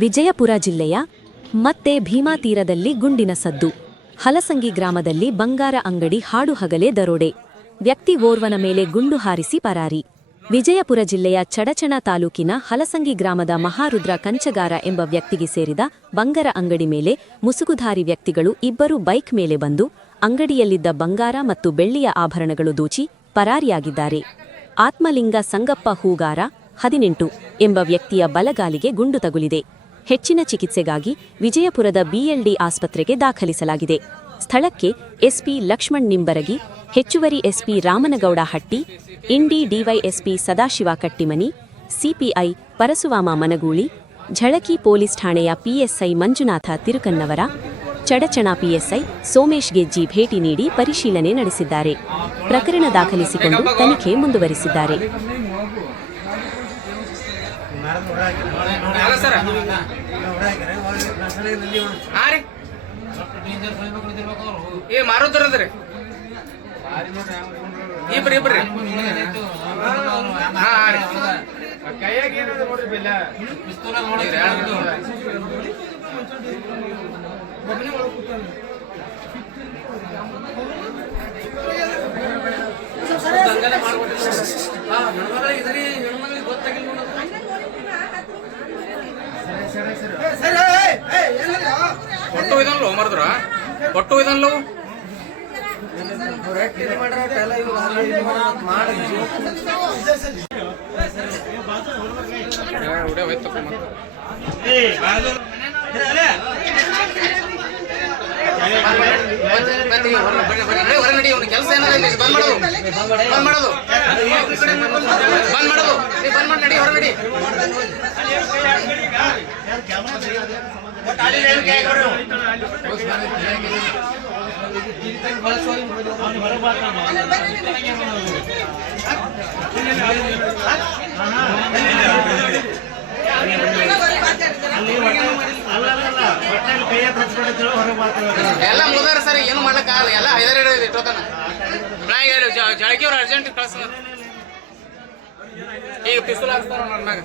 ವಿಜಯಪುರ ಜಿಲ್ಲೆಯ ಮತ್ತೆ ಭೀಮಾ ತೀರದಲ್ಲಿ ಗುಂಡಿನ ಸದ್ದು. ಹಲಸಂಗಿ ಗ್ರಾಮದಲ್ಲಿ ಬಂಗಾರ ಅಂಗಡಿ ಹಾಡುಹಗಲೇ ದರೋಡೆ. ವ್ಯಕ್ತಿ ಓರ್ವನ ಮೇಲೆ ಗುಂಡು ಹಾರಿಸಿ ಪರಾರಿ. ವಿಜಯಪುರ ಜಿಲ್ಲೆಯ ಚಡಚಣ ತಾಲೂಕಿನ ಹಲಸಂಗಿ ಗ್ರಾಮದ ಮಹಾರುದ್ರ ಕಂಚಗಾರ ಎಂಬ ವ್ಯಕ್ತಿಗೆ ಸೇರಿದ ಬಂಗಾರ ಅಂಗಡಿ ಮೇಲೆ ಮುಸುಕುಧಾರಿ ವ್ಯಕ್ತಿಗಳು ಇಬ್ಬರು ಬೈಕ್ ಮೇಲೆ ಬಂದು ಅಂಗಡಿಯಲ್ಲಿದ್ದ ಬಂಗಾರ ಮತ್ತು ಬೆಳ್ಳಿಯ ಆಭರಣಗಳು ದೋಚಿ ಪರಾರಿಯಾಗಿದ್ದಾರೆ. ಆತ್ಮಲಿಂಗ ಸಂಗಪ್ಪ ಹೂಗಾರ 18 ಎಂಬ ವ್ಯಕ್ತಿಯ ಬಲಗಾಲಿಗೆ ಗುಂಡು ತಗುಲಿದೆ. ಹೆಚ್ಚಿನ ಚಿಕಿತ್ಸೆಗಾಗಿ ವಿಜಯಪುರದ ಬಿಎಲ್ಡಿ ಆಸ್ಪತ್ರೆಗೆ ದಾಖಲಿಸಲಾಗಿದೆ. ಸ್ಥಳಕ್ಕೆ ಎಸ್ಪಿ ಲಕ್ಷ್ಮಣ್ ನಿಂಬರಗಿ, ಹೆಚ್ಚುವರಿ SP Ramanagouda Hatti, Indi DYSP Sadashiva Kattimani, CPI Parasuvama Managuli, Jhalaki police ಠಾಣೆಯ ಪಿಎಸ್ಐ ಮಂಜುನಾಥ ತಿರುಕನ್ನವರ, ಚಡಚಣ ಪಿಎಸ್ಐ ಸೋಮೇಶ್ ಗೆಜ್ಜಿ ಭೇಟಿ ನೀಡಿ ಪರಿಶೀಲನೆ ನಡೆಸಿದ್ದಾರೆ. ಪ್ರಕರಣ ದಾಖಲಿಸಿಕೊಂಡು ತನಿಖೆ ಮುಂದುವರಿಸಿದ್ದಾರೆ. ಒಟ್ಟು ಇದನ್ಲೋ ಮರದ್ರ ಒಟ್ಟು ಇದನ್ಲೋ ಕೆಲಸ ಏನಾರ ಬಂದ್ ಮಾಡೋದು ಬಂದ್ ಮಾಡೋದು ಬಂದ್ ಮಾಡೋದು ಬಂದ್ ಮಾಡಿ ನಡಿ ಹೊರ ನಡಿ. ಎಲ್ಲ ಮುದಾರ ಸರ್, ಏನು ಮಾಡ್ಲಕ್ಕಾಗಲ್ಲ. ಎಲ್ಲ ಹೈದರಾಬಾದ್ ಇಟ್ಟೋತಾನ ಜಳಕಿ ಅವ್ರು ಅರ್ಜೆಂಟ್ ಕಳ್ಸ. ಈಗ ಪಿಸ್ತೂಲ್ ಹಾಕ್ತಾರ ನನ್ನ ಮ್ಯಾಗ.